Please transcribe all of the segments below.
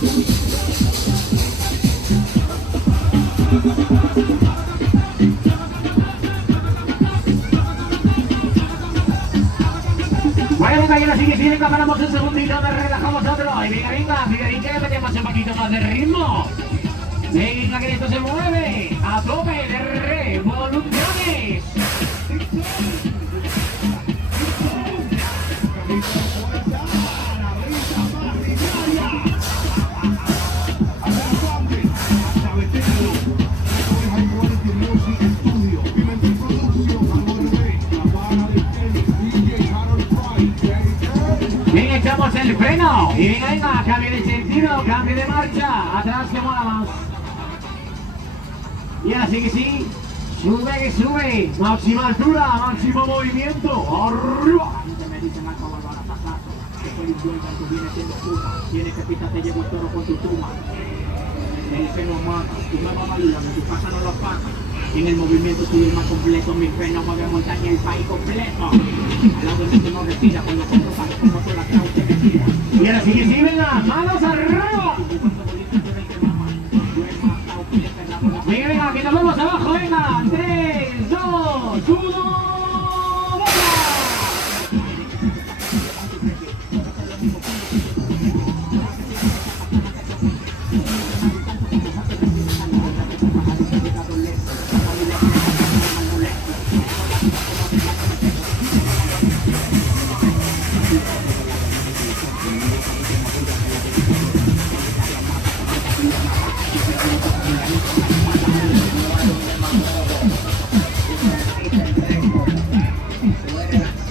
Bueno, venga, y ahora sí que sí, venga, paramos un segundito, me relajamos otro. Y venga, venga, cuidadín que le metemos un poquito más de ritmo. Venga, que esto se mueve a tope de revoluciones. Bien, echamos el freno y venga, venga, cambio de sentido, cambio de marcha, atrás que mola más. Y así que sí, sube que sube, máxima altura, máximo movimiento, arriba. Me dicen algo bárbaro, pasazo, que soy un dueño, tú vienes siendo puta, tienes que pita, te llevo el toro con tu tuma. Me dicen los manos, tú me vas a ayudar, en tu casa no lo pagas. En el movimiento tuyo es más completo, mi freno mueve montaña el país completo. Al lado de que no respira, cuando compro paso como toda la causa que tira. Y ahora sí que sí, venga, manos arriba. Venga, venga, que nos vamos abajo, venga, 3, 2, 1.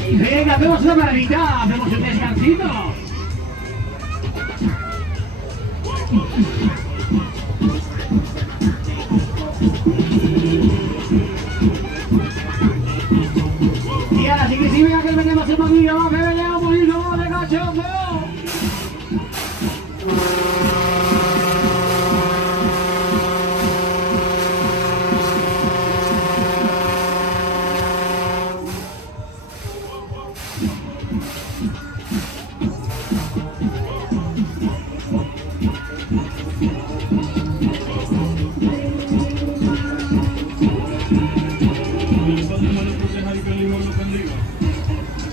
Venga, hacemos una maravilla, hacemos un descansito. Y ahora sí que sí, venga, que metemos un poquillo más, un poquillo más de cachondo.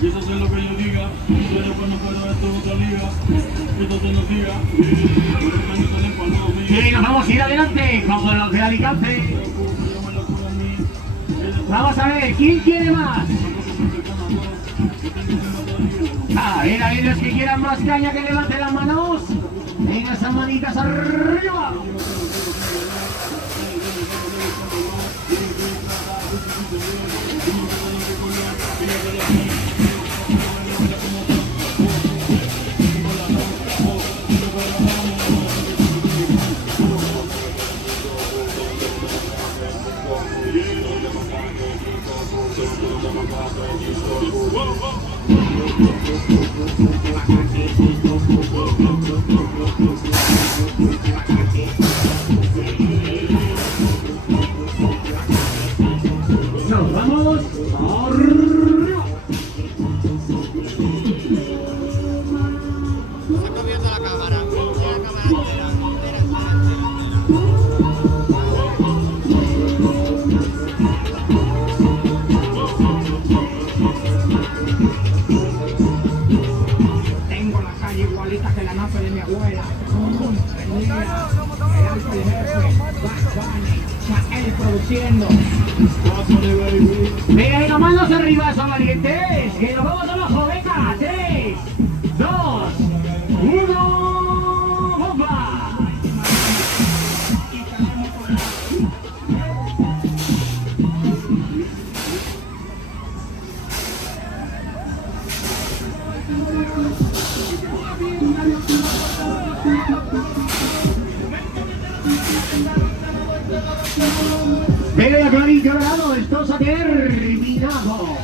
Y eso es lo que yo diga, pero cuando puedo esto es otra liga, esto te lo diga, Y nos vamos a ir adelante como los de Alicante. Vamos a ver, ¿quién quiere más? A ver, los que quieran más caña que levanten las manos. Venga, esas manitas arriba. Nos vamos arriba. Está viendo la cámara. Mira la cámara entera. Tengo la calle igualita que la nave de mi abuela. El produciendo. Venga, venga, manos arriba, son valientes. Que nos vamos abajo, venga. 3, 2, 1. ¡Bomba! Venga, Clarín, Colorado, esto se ha terminado.